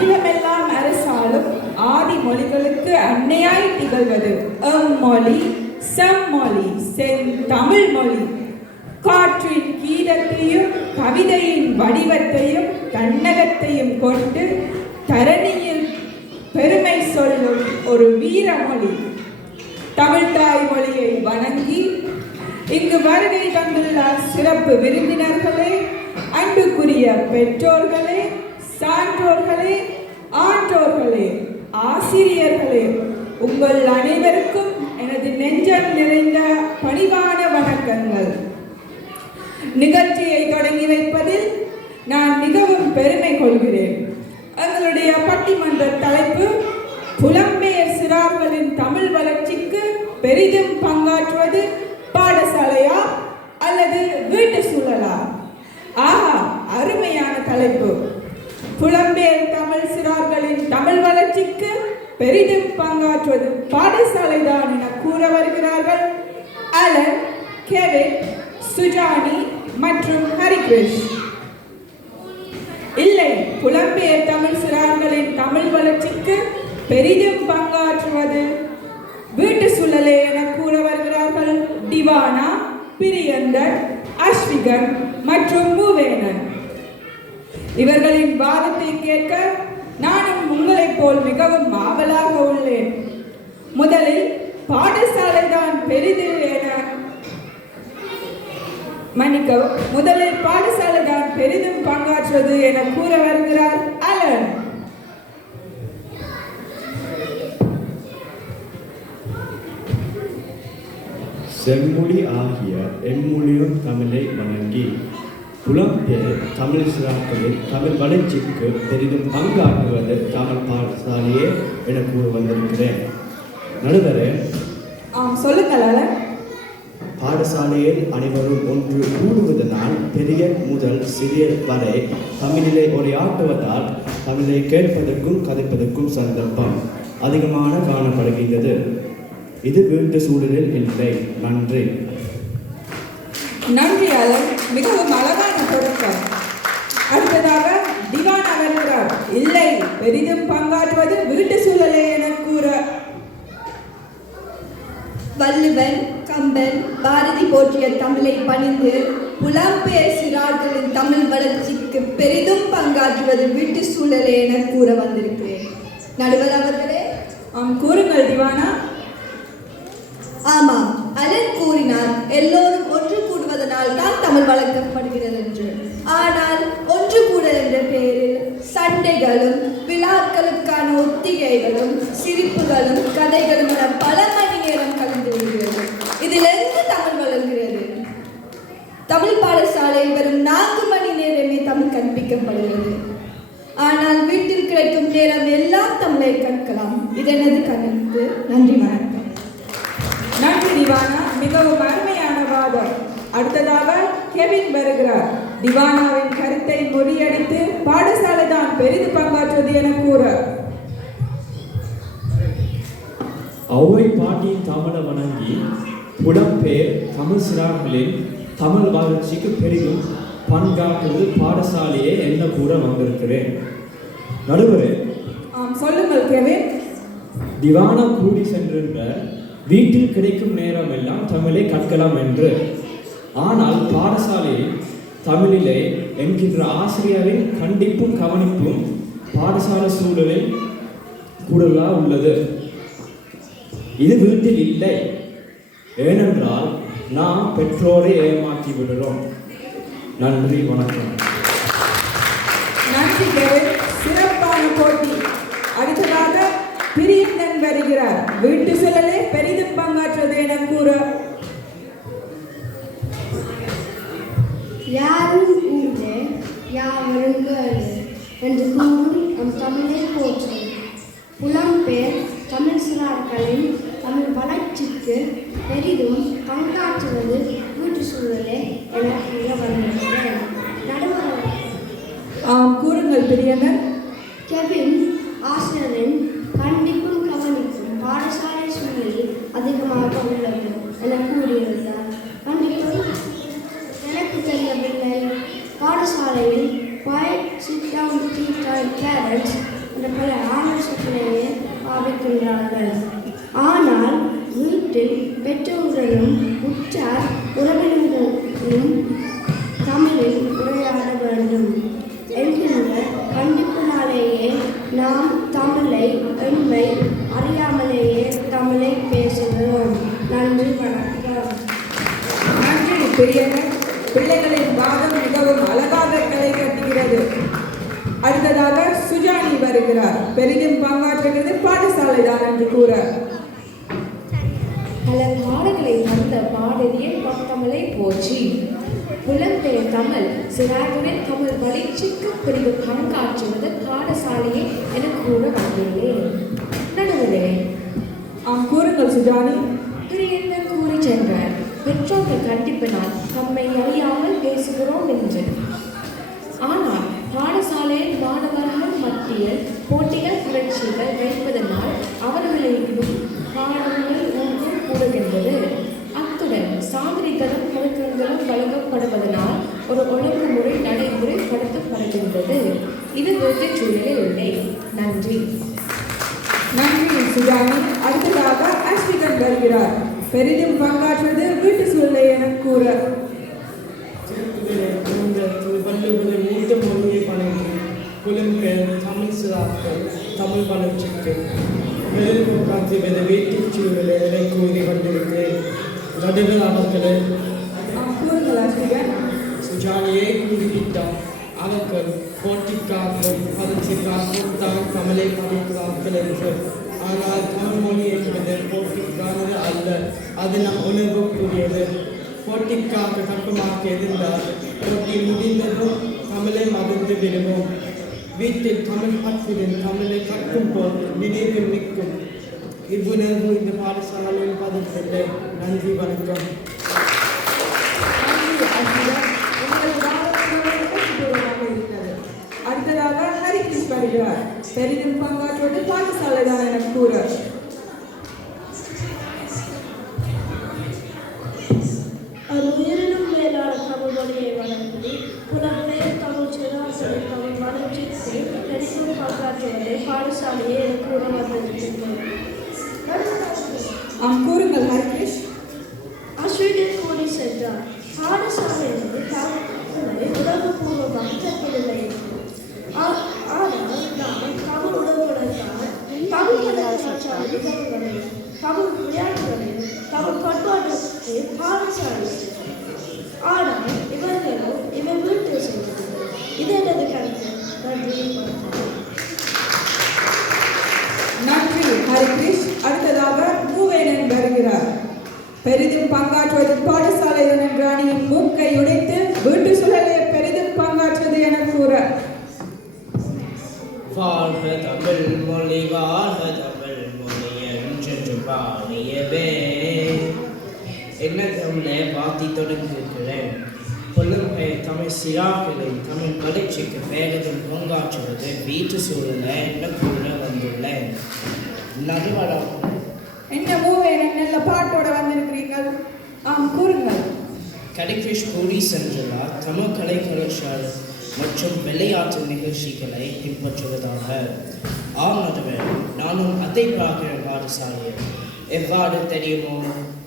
அகிலமெல்லாம் அரசாலும் ஆதி மொழிகளுக்கு அன்னையாய் திகழ்வது எம்மொழி செம்மொழி செந்தமிழ் மொழி. காற்றின் கீதத்தையும் கவிதையின் வடிவத்தையும் தன்னகத்தையும் கொண்டு தரணியில் பெருமை சொல்லும் ஒரு வீரமொழி. தமிழ்தாய் மொழியை வணங்கி இங்கு வருகை தந்துள்ள சிறப்பு விருந்தினர்களே, அன்புக்குரிய பெற்றோர்களே, சான்றோர்களே, ஆன்றோர்களே, ஆசிரியர்களே, உங்கள் அனைவருக்கும் எனது நெஞ்சம் நிறைந்த பணிவான வணக்கங்கள். நிகழ்ச்சியை தொடங்கி வைப்பதில் நான் மிகவும் பெருமை கொள்கிறேன். எங்களுடைய பட்டிமன்ற தலைப்பு புலம்பெயர் சிறார்களின் தமிழ் வளர்ச்சிக்கு பெரிதும் பங்காற்றுவது பாடசாலையா அல்லது வீட்டு சூழலா? ஆஹா, அருமையான தலைப்பு. புலம்பெயர் தமிழ் சிறார்களின் தமிழ் வளர்ச்சிக்கு பெரிதும் பங்காற்றுவது பாடசாலைதான் என கூற வருகிறார்கள் அலன், கெவின், சுஜானி மற்றும் ஹரிகிருஷ். இல்லை, புலம்பெயர் தமிழ் சிறார்களின் தமிழ் வளர்ச்சிக்கு பெரிதும் பங்காற்றுவது வீட்டு சூழலே என கூற வருகிறார்கள் டிவானா, பிரியந்தர், அஸ்விகன் மற்றும் மூவேனன். இவர்களின் வாதத்தை கேட்க நானும் உங்களைப் போல் மிகவும் ஆவலாக உள்ளேன். முதலில் பாடசாலை தான் பெரிது என முதலில் பாடசாலை தான் பெரிதும் பங்காற்றுவது என கூற வருகிறார் அலன். செம்மொழி ஆகிய எம்மொழியும் தமிழை வணங்கி புலம்பெயர் தமிழ் சிறார்களின் தமிழ் வளர்ச்சிக்கு பெரிதும் பங்காற்றுவது தமிழ் பாடசாலையே என கூற வந்திருக்கிறேன். நடுவரே, சொல்லுங்கள். பாடசாலையில் அனைவரும் ஒன்று கூடுவதனால் பெரிய முதல் சிறியர் வரை தமிழிலே உரையாற்றுவதால் தமிழை கேட்பதற்கும் கதைப்பதற்கும் சந்தர்ப்பம் அதிகமான காணப்படுகின்றது. இது வீட்டு சூழலில் இல்லை. நன்றி. நன்றி அலன், மிகவும் அழகான தொடக்கம். அடுத்ததாக திவான் அவர்கள் இல்லை, பெரிதும் பங்காற்றுவது வீட்டு சூழலே என கூற வள்ளுவன், கம்பன், பாரதி போற்றிய தமிழை பணிந்து புலம்பெயர் சிறார்களின் தமிழ் வளர்ச்சிக்கு பெரிதும் பங்காற்றுவது வீட்டு சூழலே என கூற வந்திருக்கிறேன். நடுவர் அவர்களே. கூறுங்கள் திவானா. ஆமாம், அலன் கூறினார் எல்லோரும் ஒன்று கூடுவதனால் தான் தமிழ் வளர்க்கப்படுகிறது என்று. ஆனால் ஒன்று கூடல் என்ற பெயரில் சண்டைகளும் விழாக்களுக்கான ஒத்திகைகளும் சிரிப்புகளும் கதைகளும் என பல மணி நேரம் கலந்து வருகிறது. இதிலிருந்து தமிழ் வளர்கிறது. தமிழ் பாடசாலையில் வரும் 4 மணி நேரமே தமிழ் கற்பிக்கப்படுகிறது. ஆனால் வீட்டில் கிடைக்கும் நேரம் எல்லாம் தமிழை கற்கலாம். இதனது கணிப்பு. நன்றி, வணக்கம். நன்றி திவானா, மிகவும் அருமையான வாதம். அடுத்ததாக கெவின் வருகிறார். திவானாவின் கருத்தை முறியடித்து பாடசாலை தான் பெரிது பங்காற்றுவது என கூற. ஒளவை பாட்டியின் தமிழை வணங்கி புலம்பெயர் தமிழ் சிறார்களின் தமிழ் வளர்ச்சிக்கு பெரிதும் பங்காற்றுவது பாடசாலையே என்ன கூற வந்திருக்கிறேன். நடுவரே, சொல்லுங்கள் கெவின். திவானா கூடி சென்றிருந்த வீட்டில் கிடைக்கும் நேரம் எல்லாம் தமிழை கற்கலாம் என்று. ஆனால் பாடசாலையில் தமிழிலே என்கின்ற ஆசிரியரின் கண்டிப்பும் கவனிப்பும் பாடசாலை சூழலில் கூடுதலாக உள்ளது. இது வீட்டில் இல்லை. ஏனென்றால் நாம் பெற்றோரை ஏமாற்றி விடுகிறோம். நன்றி, வணக்கம். நன்றி கெவின், சிறப்பான போட்டி. அடுத்ததாக பிரியந்தன் வருகிறார். வீட்டு சூழலே பெரிதும் பங்காற்றுவது என கூற. யாரும் ஊரே யாவரும் கேளு என்று கூறும் நம் தமிழை போற்று. புலம்பெயர் தமிழ் சிறார்களின் தமிழ் வளர்ச்சிக்கு பெரிதும் பங்காற்றுவது வீட்டு சூழலே என கூற வந்திருக்கிறேன். நடுவர். கூறுங்கள் பிரியந்தன். கெவின் ஆசிரியரின் கண்டிப்பும் கவனிப்பும் பாடசாலை சூழலில் அதிகமாக உள்ளது என கூறியிருந்தார். கண்டிப்பும் எனக்கு தெரியவில்லை. பாடசாலையில் 5 sit down tea time parents என்ற பல ஆலோசனையை பாவிக்கின்றார்கள். ஆனால் வீட்டில் பெற்றோர்களும் உற்றார் உறவினர்களும் தமிழில் உரையாட வேண்டும் என்கின்ற கண்டிப்பினாலேயே நாம் தமிழை எண்மை அறியாமலேயே தமிழை பேசுகிறோம். நன்றி, வணக்கம். நன்றி பெரியவர். பிள்ளைகளின் வாதம் மிகவும் அழகாக களை கட்டுகிறது. அடுத்ததாக சுஜானி வருகிறார். பெரிதும் பங்காற்றுகிறது பாடசாலை தான் என்று கூற பல பாடங்களை தந்த பாடலியை தமிழை போற்றி புலம்பெயர் தமிழ் சிறாருடைய தமிழ் வளர்ச்சிக்கு பெரிது பங்காற்றுவது பாடசாலையை என கூற வந்துள்ளேன். நடுவரே, கூறுங்கள் சுஜானி. இது என்ன கூறி சென்றார்? பெற்றோர்கள் கண்டிப்பினால் நம்மை அறியாமல் பேசுகிறோம் என்று. ஆனால் பாடசாலையில் மாணவர்கள் மத்தியில் போட்டிகள் புரட்சிகள் வைப்பதனால் அவர்களிடம் பாடங்கள் ஊக்கம் கூடுகின்றது. அத்துடன் சாதனைகளும் கருத்துகளும் வழங்கப்படுவதனால் ஒரு ஒழுங்குமுறை நடைமுறைப்படுத்தப்படுகின்றது. இது வெற்றி சூழலில் இல்லை. நன்றி. நன்றி சுஜானி. அடுத்ததாக அஸ்விகன் வருகிறார். பெரிதும் பங்காற்றுவது வீட்டு சூழலை என கூற மூத்த மொழியை பணி புலம்பெயர் தமிழ் சிறார்கள் தமிழ் வளர்ச்சிக்கு மேலும் வீட்டு சூழலை என கூறி கொண்டிருக்கிறேன். நடுவர் அவர்களே, கூறுங்கள் அஸ்விகன். சுஜானியை குறிப்பிட்டார். அவர்கள் போட்டிக்காகவும் பரீட்சைக்காகவும் தான் தமிழை படிக்கிறார்கள் என்று. ஆனால் தமிழ் மொழி என்பது போட்டிக்கானது அல்ல, அது நம் உணர்வுக்குரியது. போட்டிக்காக கற்பமாக இருந்தால் போட்டி முடிந்ததும் தமிழை மறந்து விடுவோம். வீட்டில் தமிழ் பற்றுடன் தமிழை கற்கும் போது நினைவில் நிற்கும். இவ்வுணர்வு இந்த பாடசாலையில் பதிவில்லை. நன்றி, வணக்கம். அடுத்ததாக ஹரிகிருஷ்ண வருகிறார். பெரிதும் பங்காற்றுவது பாடசாலை தான் என கூற உயிரினும் மேலான தமிழ் மொழியை வளர்த்து புலம்பெயர் தமிழ் சிறார்களை தமிழ் வளர்ச்சிக்கு பெரிதும் பங்காற்றுவதை பாடசாலையை என கூற வந்திருக்கின்றனர். கூறுங்கள் ஹரிகிருஷ். அஸ்விகன் கூறி சென்றார். பாடசாலையிலிருந்து தமிழை உணர்வுபூர்வமாக கற்கவில்லை. ஆனால் நாம் தமிழ் உணர்வுகளுக்கான தமிழ் கலாச்சார நிகழ்வுகளையும் தமிழ் விளையாட்டுகளையும் தமிழ் பண்பாட்டையும் பாடசாலை. ஆனால் இவர்களும் இவர் வீட்டில் செய்வது. இது எனது கருத்து. நன்றி, நன்றி ஹரிகிருஷ். அடுத்ததாக மூவேனன் வருகிறார். பெரிதும் பங்காற்றுவது பாடசாலை என்ற அணியின் மூக்கை உடைத்து வீட்டு சூழலை பெரிதும் பங்காற்றுவது என கூற வாழ்க தமிழ் மொழி, வாழ்க தமிழ் மொழி என்று பாடியவே என்ன தமிழை வாத்தி தொடங்கியிருக்கிறேன். புலம்பெயர் தமிழ் சிறார்களை தமிழ் வளர்ச்சிக்கு பெரிதும் பங்காற்றுவது வீட்டு சூழலை என்ன கூற வந்துள்ளேன். நடுவரம். என்ன மூவேனன் நல்ல பாட்டோட வந்திருக்கிறீர்கள். கூறுங்கள். கடைகிருஷ் கூடி சென்றார். தமிழ் கலை கலாச்சாரம் மற்றும் விளையாட்டு நிகழ்ச்சிகளை பின்பற்றுவதாக. ஆம் நடுவர், நானும் அதை பார்க்கிற பாடசாலையில் எவ்வாறு தெரியுமோ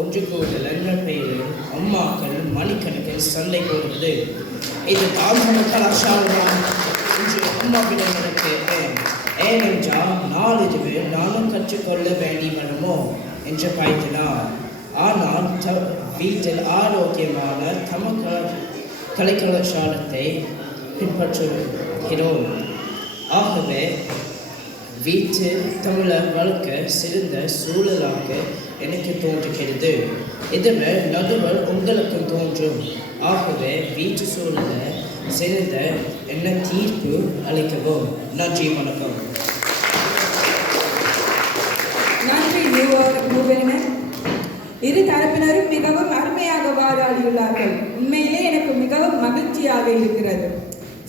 ஒன்று கூடல் என்ற பெயரில் அம்மாக்கள் மணிக்கணக்கில் சண்டை போடுவது இது தமிழ் கலாச்சாரம் என்று அம்மாவிடம் கேட்டேன். ஏனென்றால் நாளிதுவே நானும் கற்றுக்கொள்ள வேண்டி வருமோ என்று பயத்தினார். ஆனால் வீட்டில் ஆரோக்கியமான தமிழ் கலை கலாச்சாரத்தை பின்பற்றுகிறோம். ஆகவே வீட்டு தமிழை வளர்க்க சிறந்த சூழலாக எனக்கு தோன்றுகிறது. இதனால் நடுவர் உங்களுக்கும் தோன்றும். ஆகவே வீட்டு சூழலை சிறந்த என்ன தீர்ப்பு அளிக்கவும். நன்றி, வணக்கம். நன்றி மூவேனன். இரு தரப்பினரும் மிகவும் அருமையாக வாதாடியுள்ளார்கள். உண்மையிலே எனக்கு மிகவும் மகிழ்ச்சியாக இருக்கிறது.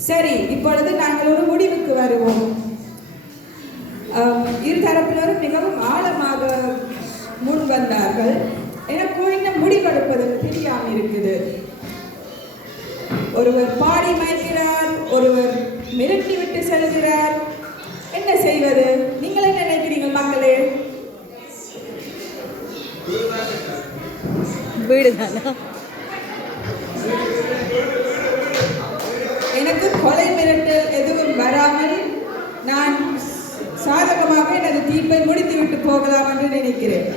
சரி, இப்பொழுது நாங்கள் ஒரு முடிவுக்கு வருவோம். இரு தரப்பினரும் மிகவும் ஆழமாக முன் வந்தார்கள். எனக்கு இன்னும் முடிவெடுப்பதற்கு தெரியாமல் இருக்குது. ஒருவர் பாடி மயக்கிறார், ஒருவர் மிரட்டி விட்டு செல்கிறார். என்ன செய்வது? நீங்கள் என்ன நினைக்கிறீர்கள் மக்களே? எனக்கு கொலை மிரட்டல் எதுவும் வராமல் நான் சாதகமாக எனது தீர்ப்பை முடித்துவிட்டு போகலாம் என்று நினைக்கிறேன்.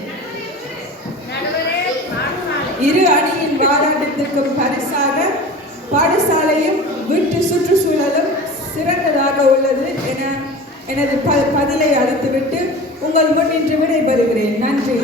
இரு அணியின் வாதாட்டத்திற்கும் பரிசாக பாடசாலையும் வீட்டு சுற்றுச்சூழலும் சிறந்ததாக உள்ளது என எனது பதிலை அளித்துவிட்டு உங்கள் முன் நின்று விடைபெறுகிறேன். நன்றி.